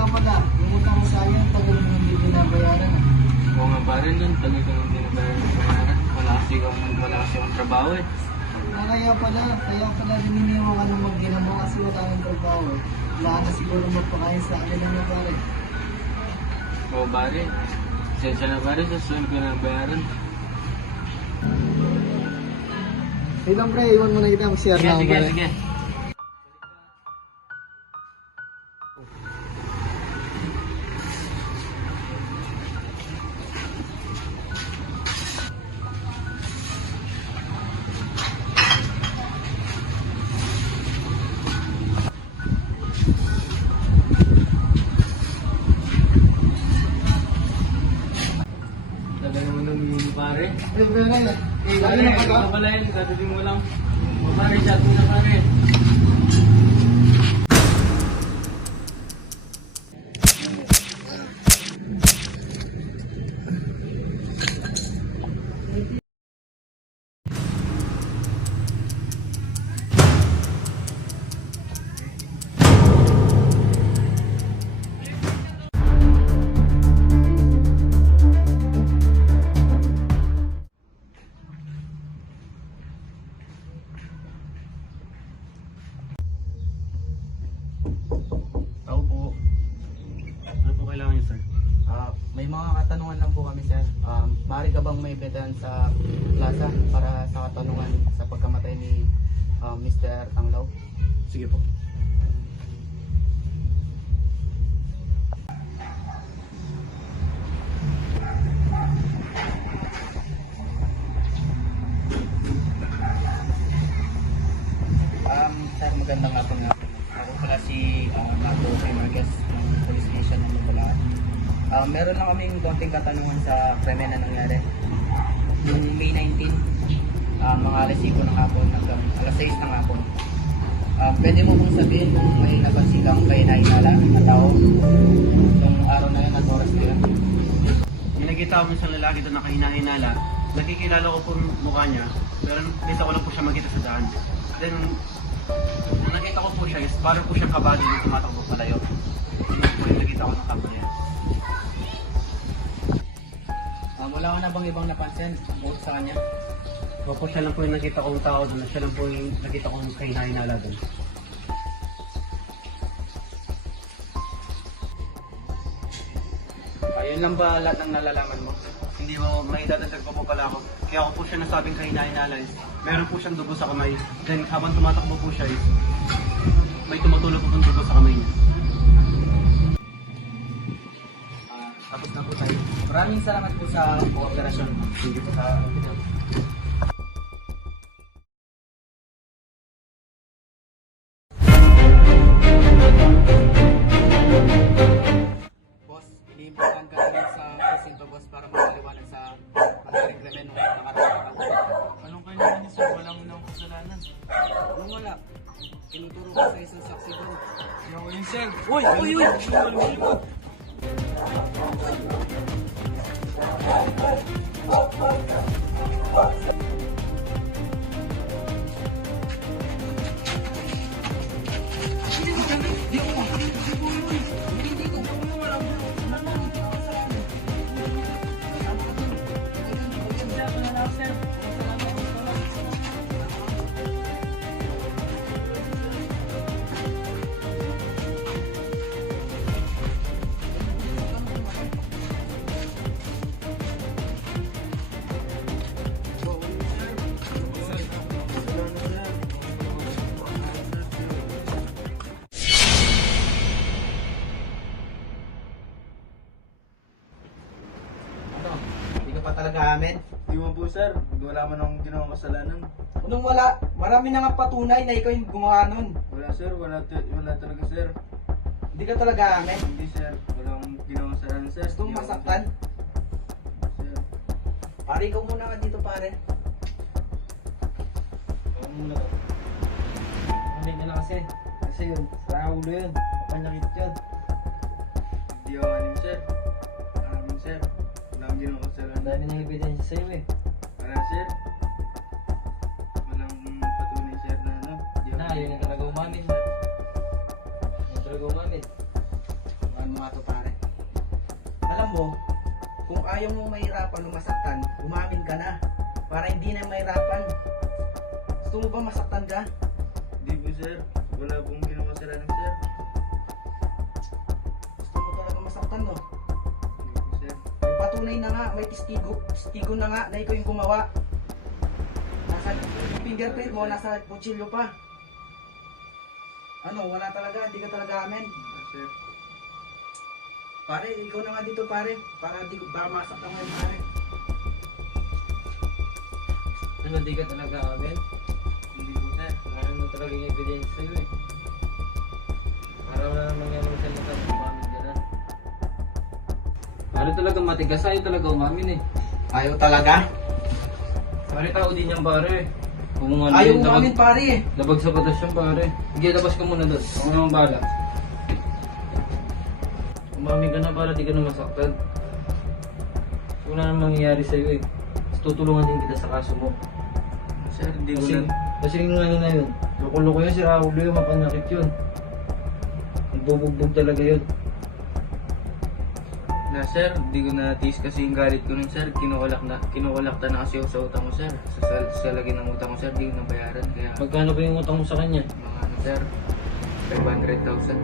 nga pala, yung utang mo sa akin, tagal mo hindi binabayaran ah. Oo nga pare nun, tagal ka nang binabayaran sa bayaran. Wala kasi akong trabaho eh. Kaya pala rininiwa ka ng mag-ina mo kasi wala kang trabaho eh. Wala ka na siguro magpakain sa akin ng pare. Oo pare, sensya na pare, sa susunod ko na bayaran. Hey lang pre, iwan mo na kita, mag-share Sige, na ako sige, pare. sige. Tagal naman nung pare. Hey pare, Pare, ikaw pala yun, katabi mo lang. O pare, chat mo na pare. Tao po. Ano po kailangan niyo, sir? May mga katanungan lang po kami, sir. Maaari ka bang maibetan sa plaza para sa katanungan sa pagkamatay ni Mr. Tanglaw? Sige po. Sir, magandang hapon nga po. Ako pala si Nato P. Marquez ng Police Station ng Mabalaan. Meron lang kaming konting katanungan sa krimen na nangyari. Noong May 19, mga alas 5 ng hapon hanggang alas 6 ng hapon. Pwede mo kong sabihin kung may napansin kang kahinala na tao nung araw na yun at oras na yun? May nakita ko isang lalaki doon na kahina-hinala. Nakikilala ko po yung mukha niya, pero nakita ko lang po siya magkita sa daan. Then, nung nakita ko po siya, is parang po siyang kabado yung tumatakbo palayo. Yun po yung nakita ko ng kampo niya. Wala ko na bang ibang napansin bukod sa kanya? Opo, siya lang po yung nakita kong tao doon. Siya lang po yung nakita kong kahina-hinala doon. Ayun lang ba lahat ng nalalaman mo? Hindi mo, may dadagdag pa po pala ako. Kaya ako po siya nasabing kahina-hinala is, meron po siyang dugo sa kamay. Then habang tumatakbo po siya is, may tumutulog po pong dugo sa kamay niya. Tapos na po tayo. Maraming salamat po sa kooperasyon. Thank you po sa Boss, iniimbitahan ka namin sa presinto, boss, para makaliwanag sa pangyaring krimen nung nakaraang araw. Anong kailangan niya, sir? Wala mo na akong kasalanan. Anong wala? Tinuturo ko sa isang saksi doon. Kaya ko yun, sir. Uy! Uy! Uy! Ano? Hindi ka pa talaga amin? Di mo po sir, wala man akong ginawang kasalanan. Anong wala? Marami na nga patunay na ikaw yung gumawa nun. Wala sir, wala talaga sir. Hindi ka talaga amin. Hindi sir, wala akong ginawang kasalanan sir. Gusto mo masaktan? Sir, Pare, ikaw muna ka dito pare. ako muna to. Hindi ka na kasi. Kasi yun, sa ulo yun. Kapanyakit yun. Hindi ako anim sir. Amin sir, wala akong ginawang Ang kasalanan. dami ng ebidensya sa'yo eh. Wala sir. Walang patunay sir na ano. Di ako Na, yun ang talaga umamin. Yun ang talaga umamin. Ano mga to pare. Alam mo, kung ayaw mo mahirapan o masaktan, umamin ka na. Para hindi na mahirapan. Gusto mo ba masaktan ka? Hindi po sir. Wala pong ginawa kasalanan sir. Gusto mo talaga masaktan, no? Hindi po sir. May patunay na nga, may testigo na nga na ikaw yung gumawa. Nasa fingerprint mo, nasa kutsilyo pa. Ano, wala talaga, hindi ka talaga amin. Wala sir. Pare, ikaw na nga dito pare, para di baka masaktan mo yung pare. Ano, di ka talaga amin? Hindi po sir. Wala naman talaga yung evidence sa'yo eh. Para wala namang yan ang salita kung umamin ka na. Pare talaga matigas, ayaw talaga umamin eh. Ayaw talaga? Pare tao din yan pare. Kung ano Ayaw yun, umamin pare eh. labag sa batas yan pare. Sige, labas ka muna doon. Ako naman bala. Umamin ka na para di ka na masaktan. Wala namang mangyayari sa'yo eh. Tapos tutulungan din kita sa kaso mo. Sir, hindi ko Kasi, na. kasi yung ano na yun, loko-loko yun, si Raul yun, mapanakit yun. Nagbubugbog talaga yun. Na sir, hindi ko na-tease kasi yung galit ko nun sir. Kinukulakta na kasi ako sa utang ko sir. Sa lagi ng utang ko sir, hindi ko nabayaran. Kaya Magkano ba yung utang mo sa kanya? mga ano sir, 500,000.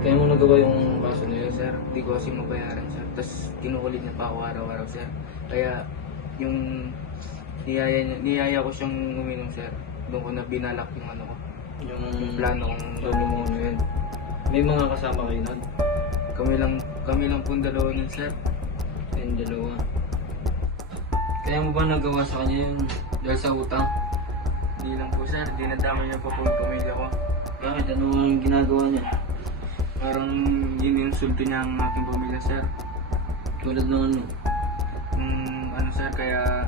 Kaya mo nagawa yung kaso na yun? Sir, hindi ko kasi mabayaran sir. Tapos kinukulit niya pa ako araw-araw sir. Kaya yung niyaya ko siyang uminom sir. Doon ko na binalak yung ano ko. Yung plano kong Plano mo ano yun. May mga kasama kayo nun? kami lang pong dalawa nun sir. Yung dalawa. Kaya mo ba nagawa sa kanya yun dahil sa utang? Hindi lang po sir, dinadama niya pa po yung pamilya ko. Bakit? Ano ang ginagawa niya? Parang yun yung sulto niya ang aking pamilya sir. Tulad ng ano? Ano sir, kaya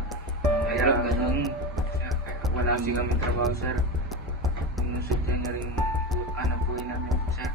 Hirap, ganun. sir, kaya wala kasi kami trabaho sir. Yung sulto niya rin anak po namin sir.